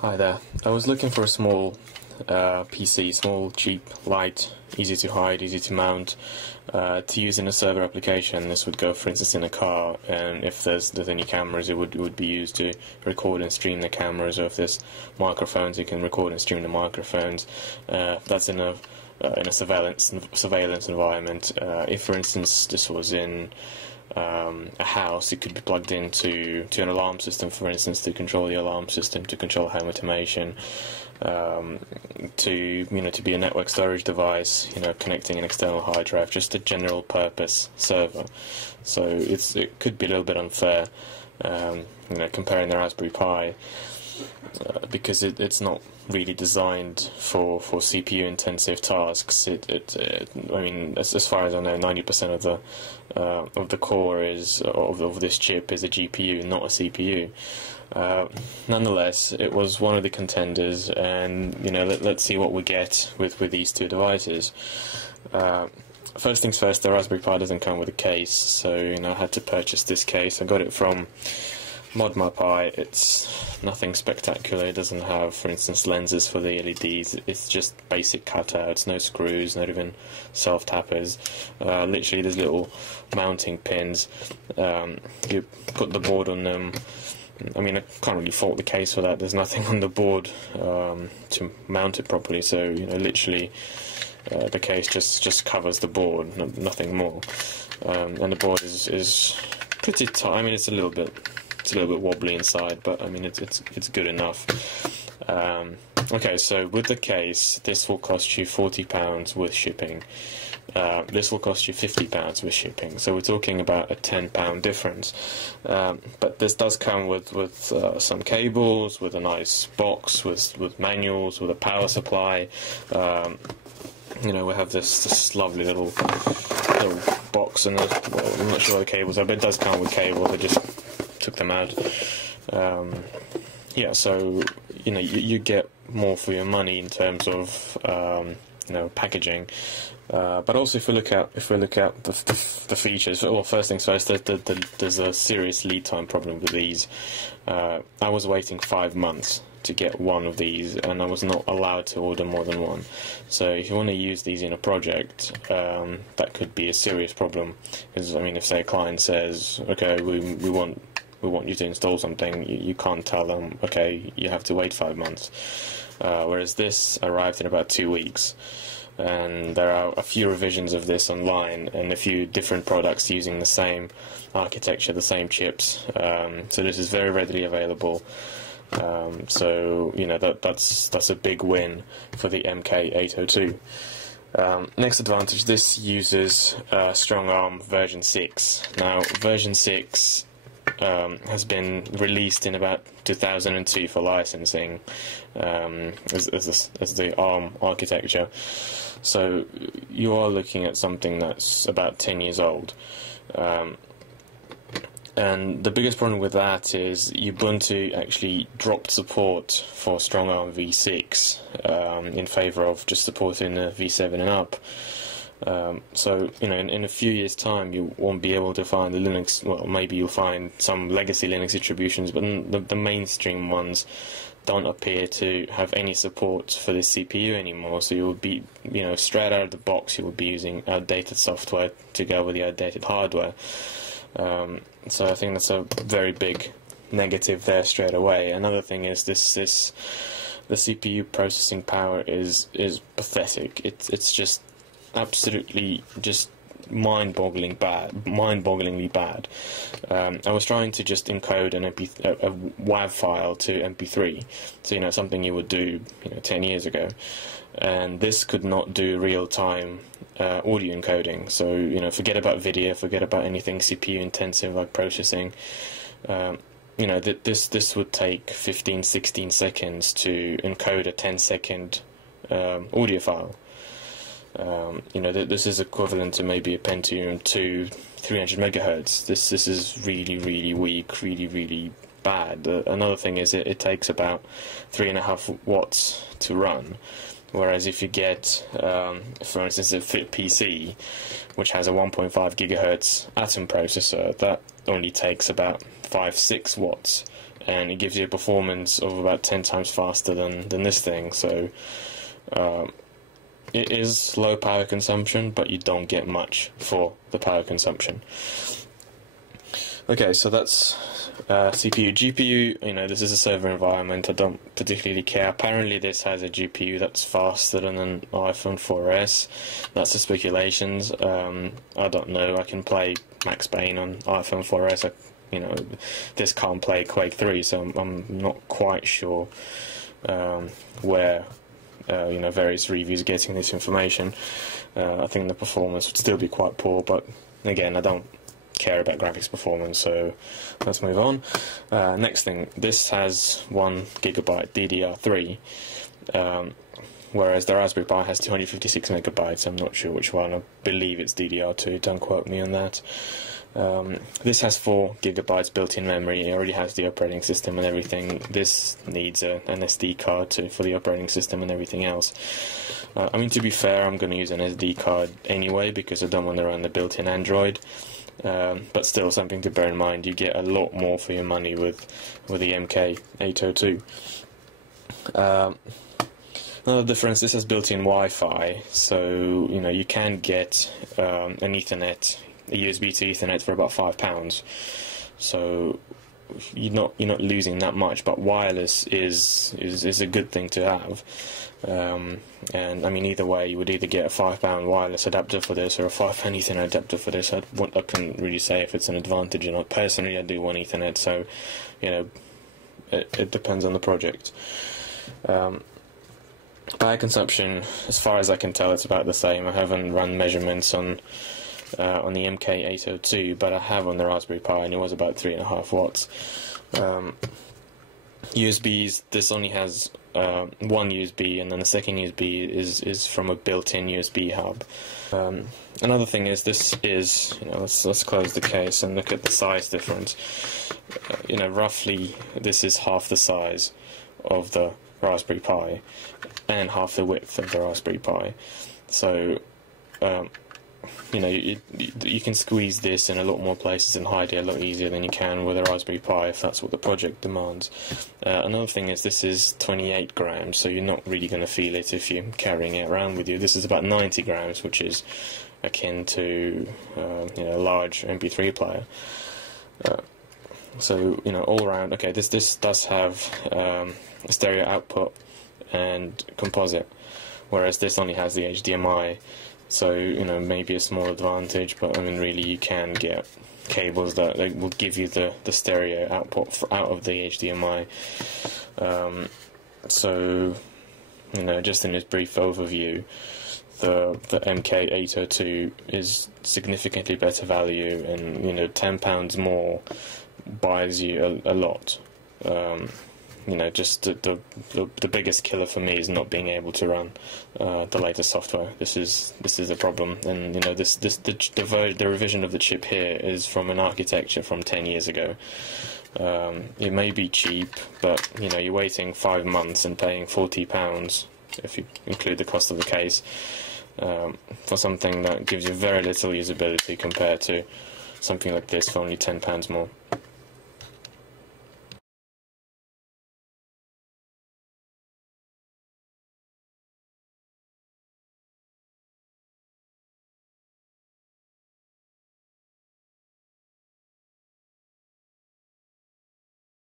Hi there. I was looking for a small PC, small, cheap, light, easy to hide, easy to mount, to use in a server application. This would go, for instance, in a car, and if there's any cameras, it would be used to record and stream the cameras, or if there's microphones, you can record and stream the microphones. That's in a surveillance environment. If, for instance, this was in a house, it could be plugged into an alarm system, for instance, to control the alarm system, to control home automation, to be a network storage device, connecting an external hard drive, just a general purpose server. So it could be a little bit unfair, comparing the Raspberry Pi, because it's not really designed for CPU intensive tasks. I mean, as far as I know, 90% of the core of this chip is a GPU, not a CPU. Nonetheless, it was one of the contenders, and let's see what we get with these two devices. First things first, the Raspberry Pi doesn't come with a case, so I had to purchase this case. I got it from Pi. It's nothing spectacular. It doesn't have, for instance, lenses for the LEDs. It's just basic cutouts, no screws, not even self-tappers. Literally, there's little mounting pins. You put the board on them. I mean, I can't really fault the case for that. There's nothing on the board to mount it properly, so literally the case just covers the board, nothing more. And the board is pretty tight. I mean, it's a little bit wobbly inside, but I mean it's good enough. Okay, so with the case, this will cost you £40 with shipping. This will cost you £50 with shipping. So we're talking about a £10 difference. But this does come with some cables, with a nice box, with manuals, with a power supply. We have this lovely little box, and I'm not sure what the cables are, but it does come with cables. I just took them out. Yeah, so you get more for your money in terms of packaging. But also, if we look at the features, well, first things first, there's a serious lead time problem with these. I was waiting 5 months to get one of these, and I was not allowed to order more than one. So if you want to use these in a project, that could be a serious problem. Because I mean, if say a client says, okay, we want you to install something, you can't tell them, okay, you have to wait 5 months. Whereas this arrived in about 2 weeks. And there are a few revisions of this online, and a few different products using the same architecture, the same chips. So this is very readily available. So that's a big win for the MK802. Next advantage, this uses Strong Arm version 6. Now, version 6 has been released in about 2002 for licensing as the ARM architecture. So you are looking at something that's about 10 years old. And the biggest problem with that is Ubuntu actually dropped support for Strong Arm v6 in favor of just supporting the v7 and up. So in a few years' time, you won't be able to find the Linux. Well, maybe you'll find some legacy Linux distributions, but the mainstream ones don't appear to have any support for this CPU anymore. So you'll be, straight out of the box, you will be using outdated software to go with the outdated hardware. So I think that's a very big negative there straight away. Another thing is the CPU processing power is pathetic. It's just absolutely just mind-bogglingly bad. I was trying to just encode a WAV file to MP3, so something you would do 10 years ago, and this could not do real-time audio encoding. So forget about video, forget about anything CPU intensive like processing. This would take 15-16 seconds to encode a 10-second audio file. This is equivalent to maybe a Pentium 2 300 megahertz. This is really, really weak, really, really bad. Another thing is it takes about 3.5 watts to run, whereas if you get, for instance, a Fit PC, which has a 1.5 gigahertz Atom processor, that only takes about 5-6 watts. and it gives you a performance of about 10 times faster than this thing. So it is low power consumption, but you don't get much for the power consumption. Okay, so that's CPU. GPU, you know, this is a server environment, I don't particularly care. Apparently this has a GPU that's faster than an iPhone 4S. That's the speculations. I don't know. I can play Max Payne on iPhone 4S. You know, this can't play Quake 3, so I'm not quite sure where you know, various reviews are getting this information. I think the performance would still be quite poor, but again, I don't care about graphics performance, so let's move on. Next thing, this has 1 GB DDR3, whereas the Raspberry Pi has 256 megabytes. I'm not sure which one. I believe it's DDR2, don't quote me on that. This has 4 GB built-in memory. It already has the operating system and everything. This needs an SD card for the operating system and everything else. I mean, to be fair, I'm going to use an SD card anyway because I don't want to run the built-in Android. But still, something to bear in mind, you get a lot more for your money with the MK802. Another difference, this has built-in Wi-Fi, so you know, you can get an Ethernet, a USB to Ethernet for about £5. So you're not losing that much, but wireless is a good thing to have. And I mean, either way, you would either get a £5 wireless adapter for this or a £5 Ethernet adapter for this. I couldn't really say if it's an advantage or not. Personally, I do want Ethernet, so you know, it depends on the project. Power consumption, as far as I can tell, it's about the same. I haven't run measurements on the MK802, but I have on the Raspberry Pi, and it was about 3.5 watts. USBs, this only has one USB, and then the second USB is from a built-in USB hub. Another thing is, this is, you know, let's close the case and look at the size difference. You know, roughly this is half the size of the Raspberry Pi and half the width of the Raspberry Pi. So you know, you can squeeze this in a lot more places and hide it a lot easier than you can with a Raspberry Pi if that's what the project demands. Another thing is, this is 28 grams, so you're not really going to feel it if you're carrying it around with you. This is about 90 grams, which is akin to you know, a large MP3 player. So you know, all around, okay, this does have a stereo output and composite, whereas this only has the HDMI. So, you know, maybe a small advantage, but I mean, really, you can get cables that will give you the stereo output out of the HDMI. So, you know, just in this brief overview, the MK802 is significantly better value, and you know, £10 more buys you a lot. You know, just the biggest killer for me is not being able to run the latest software. This is a problem, and you know, the revision of the chip here is from an architecture from 10 years ago. It may be cheap, but you know, you're waiting 5 months and paying £40 if you include the cost of the case for something that gives you very little usability compared to something like this for only £10 more.